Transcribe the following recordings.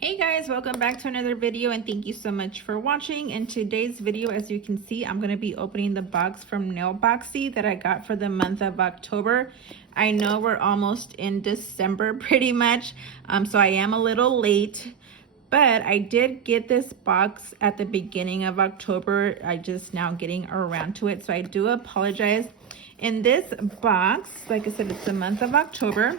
Hey guys, welcome back to another video and thank you so much for watching. In today's video, as you can see, I'm going to be opening the box from Nailboxy that I got for the month of October. I know we're almost in December pretty much, so I am a little late, but I did get this box at the beginning of October. I just now getting around to it, so I do apologize. In this box, like I said, it's the month of October.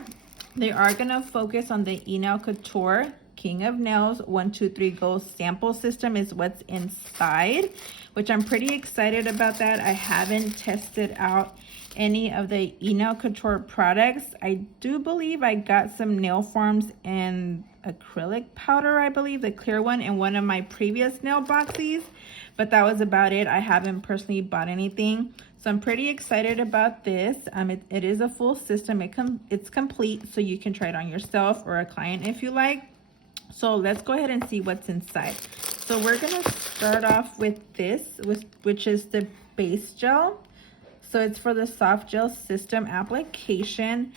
They are going to focus on the Enailcouture King of Nails 1, 2, 3 Go sample system is what's inside, which I'm pretty excited about that. I haven't tested out any of the Enailcouture products. I do believe I got some nail forms and acrylic powder, I believe, the clear one, in one of my previous nail boxes, but that was about it. I haven't personally bought anything. So I'm pretty excited about this. It is a full system. It's complete, so you can try it on yourself or a client if you like. So let's go ahead and see what's inside. So we're gonna start off with this, which is the base gel. So it's for the soft gel system application.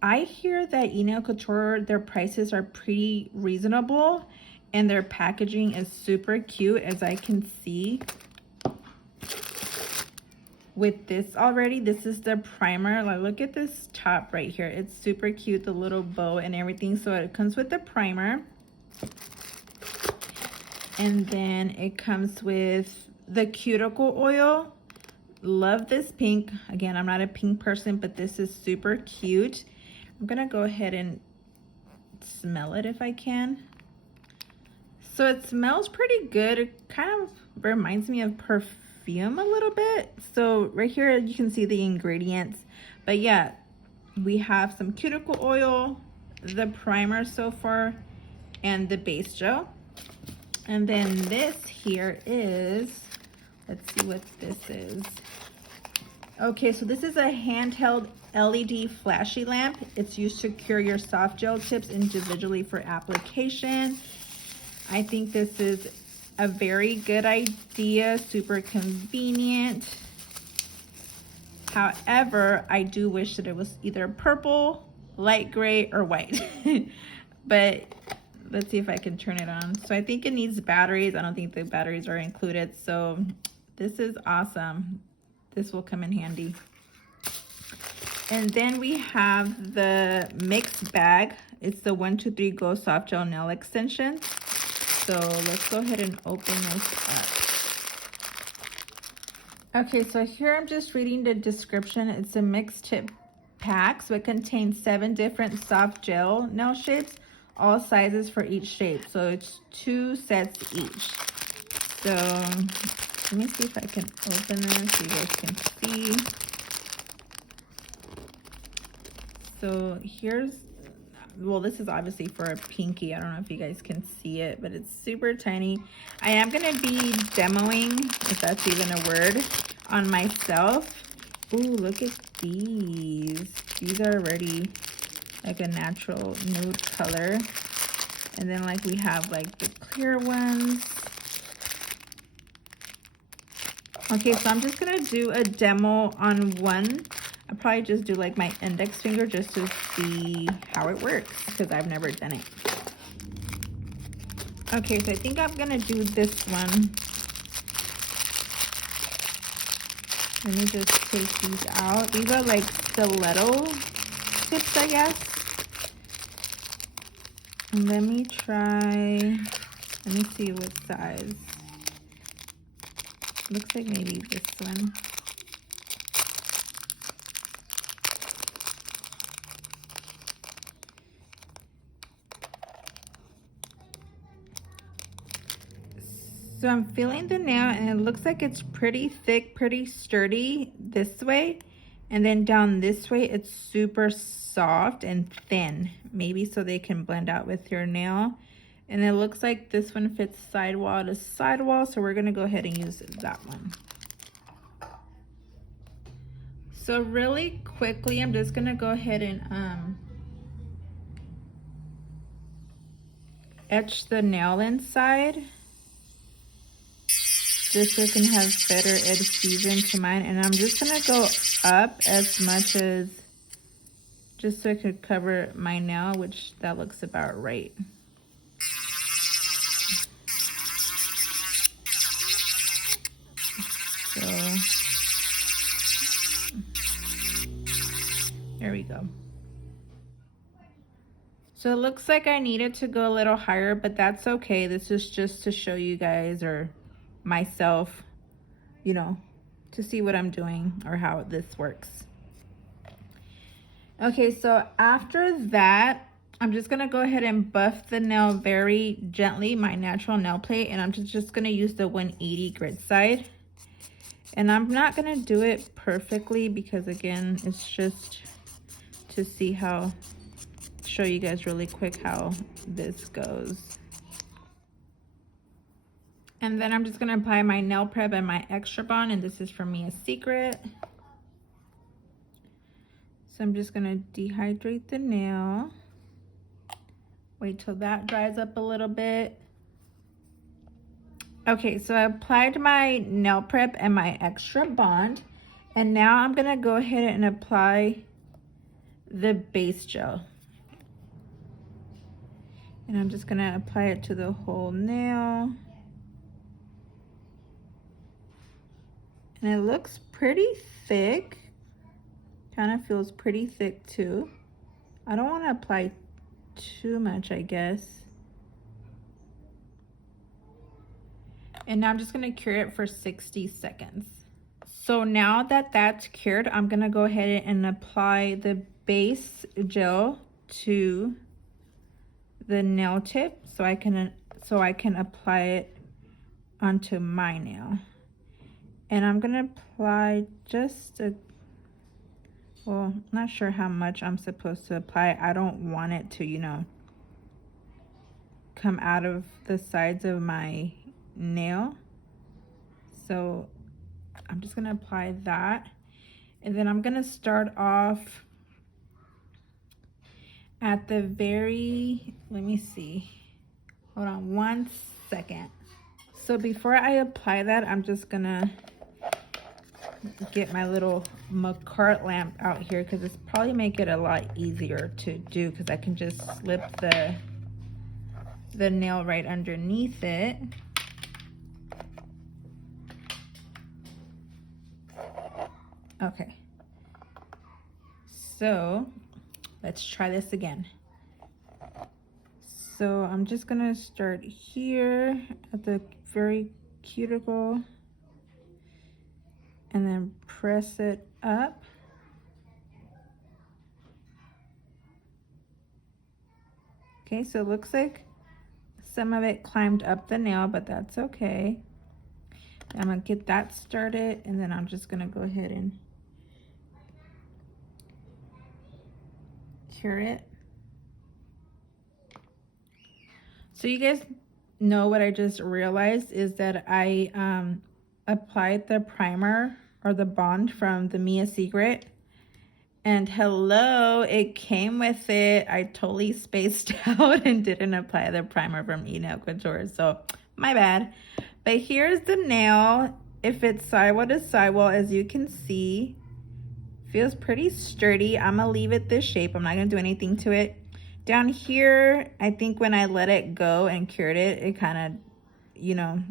I hear that Enailcouture, their prices are pretty reasonable and their packaging is super cute, as I can see with this already. This is the primer. Like, look at this top right here. It's super cute, the little bow and everything. So it comes with the primer, and then it comes with the cuticle oil. Love this pink. Again, I'm not a pink person, but this is super cute. I'm gonna go ahead and smell it if I can. So it smells pretty good. It kind of reminds me of perfume a little bit. So right here you can see the ingredients, but yeah, we have some cuticle oil, the primer so far, and the base gel. And then this here is, let's see what this is. Okay, so this is a handheld LED flashy lamp. It's used to cure your soft gel tips individually for application. I think this is a very good idea, super convenient. However, I do wish that it was either purple, light gray, or white. But let's see if I can turn it on. So I think it needs batteries. I don't think the batteries are included. So this is awesome. This will come in handy. And then we have the mixed bag. It's the 1, 2, 3 Go soft gel nail extensions. So let's go ahead and open this up. Okay, so here I'm just reading the description. It's a mixed tip pack, so it contains 7 different soft gel nail shapes, all sizes for each shape. So it's 2 sets each. So let me see if I can open this so you guys can see. So here's, well, this is obviously for a pinky. I don't know if you guys can see it, but it's super tiny. I am going to be demoing, if that's even a word, on myself. Ooh, look at these. These are already like a natural nude color. And then like we have like the clear ones. Okay, so I'm just going to do a demo on one. I'll probably just do like my index finger just to see how it works, because I've never done it. Okay, so I think I'm gonna do this one. Let me just take these out. These are like stiletto tips, I guess. And let me see what size. Looks like maybe this one. So I'm feeling the nail and it looks like it's pretty thick, pretty sturdy this way. And then down this way, it's super soft and thin. Maybe so they can blend out with your nail. And it looks like this one fits sidewall to sidewall. So we're gonna go ahead and use that one. So really quickly, I'm just gonna go ahead and etch the nail inside, just so it can have better adhesion to mine. And I'm just gonna go up as much as, just so it could cover my nail, which that looks about right. we go. So it looks like I needed to go a little higher, but that's okay. This is just to show you guys or myself, you know, to see what I'm doing or how this works. Okay, so after that, I'm just gonna go ahead and buff the nail very gently, my natural nail plate, and I'm just gonna use the 180 grit side. And I'm not gonna do it perfectly because again, it's just to see how, show you guys really quick how this goes. And then I'm just gonna apply my nail prep and my extra bond, and this is from me a secret. So I'm just gonna dehydrate the nail. Wait till that dries up a little bit. Okay, so I applied my nail prep and my extra bond, and now I'm gonna go ahead and apply the base gel. And I'm just gonna apply it to the whole nail. And it looks pretty thick. Kind of feels pretty thick too. I don't want to apply too much, I guess. And now I'm just gonna cure it for 60 seconds. So now that that's cured, I'm gonna go ahead and apply the base gel to the nail tip so I can apply it onto my nail. And I'm gonna apply just a, well, not sure how much I'm supposed to apply. I don't want it to, you know, come out of the sides of my nail. So I'm just gonna apply that. And then I'm gonna start off at the very, let me see. Hold on 1 second. So before I apply that, I'm just gonna get my little McCart lamp out here because it's probably make it a lot easier to do because I can just slip the nail right underneath it. Okay, so let's try this again. So I'm just gonna start here at the very cuticle and then press it up. Okay, so it looks like some of it climbed up the nail, but that's okay. I'm gonna get that started, and then I'm just gonna go ahead and cure it. So you guys know what I just realized is that I applied the primer or the bond from the Mia Secret, and hello, it came with it. I totally spaced out and didn't apply the primer from Enailcouture, so my bad. But here's the nail. It fits sidewall to sidewall, as you can see. Feels pretty sturdy. I'm gonna leave it this shape. I'm not gonna do anything to it. Down here, I think when I let it go and cured it, it kind of, you know,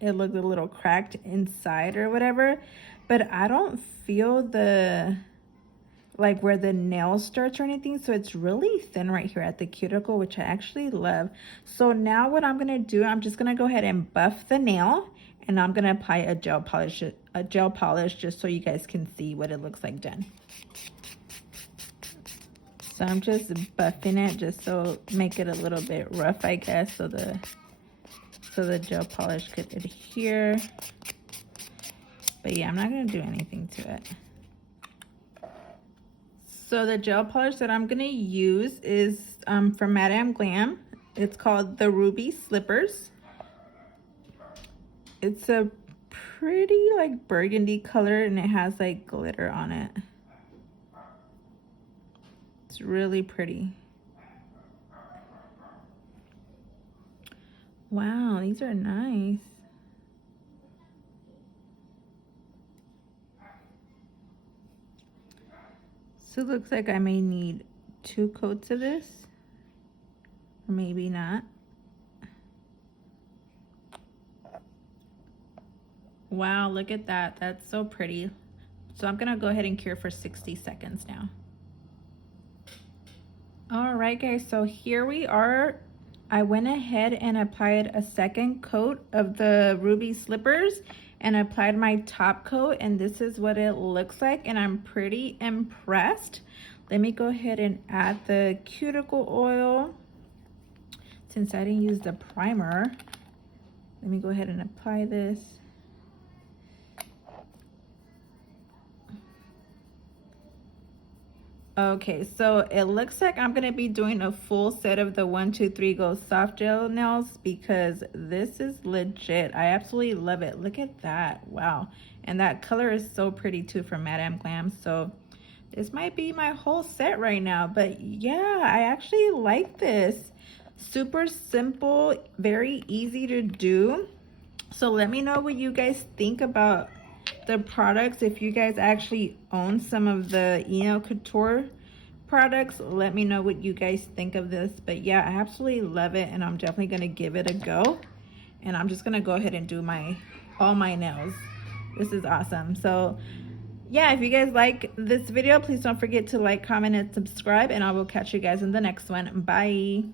it looked a little cracked inside or whatever. But I don't feel the, like where the nail starts or anything. So it's really thin right here at the cuticle, which I actually love. So now what I'm gonna do, I'm just gonna go ahead and buff the nail, and I'm gonna apply a gel polish just so you guys can see what it looks like done. So I'm just buffing it just so make it a little bit rough, I guess, so the gel polish could adhere. But yeah, I'm not gonna do anything to it. So the gel polish that I'm gonna use is from Madame Glam. It's called the Ruby Slippers. It's a pretty like burgundy color, and it has like glitter on it. It's really pretty. Wow, these are nice. So it looks like I may need 2 coats of this, or maybe not. Wow, look at that. That's so pretty. So I'm gonna go ahead and cure for 60 seconds now. All right, guys, so here we are. I went ahead and applied a second coat of the ruby slippers and applied my top coat, and this is what it looks like, and I'm pretty impressed. Let me go ahead and add the cuticle oil. Since I didn't use the primer, let me go ahead and apply this. Okay, so it looks like I'm gonna be doing a full set of the 1, 2, 3 Go soft gel nails because this is legit. I absolutely love it. Look at that. Wow. And that color is so pretty too from Madame Glam. So this might be my whole set right now. But yeah, I actually like this. Super simple, very easy to do. So let me know what you guys think about the products. If you guys actually own some of the Enailcouture products, let me know what you guys think of this. But yeah, I absolutely love it, and I'm definitely gonna give it a go. And I'm just gonna go ahead and do all my nails. This is awesome. So yeah, if you guys like this video, please don't forget to like, comment, and subscribe, and I will catch you guys in the next one. Bye.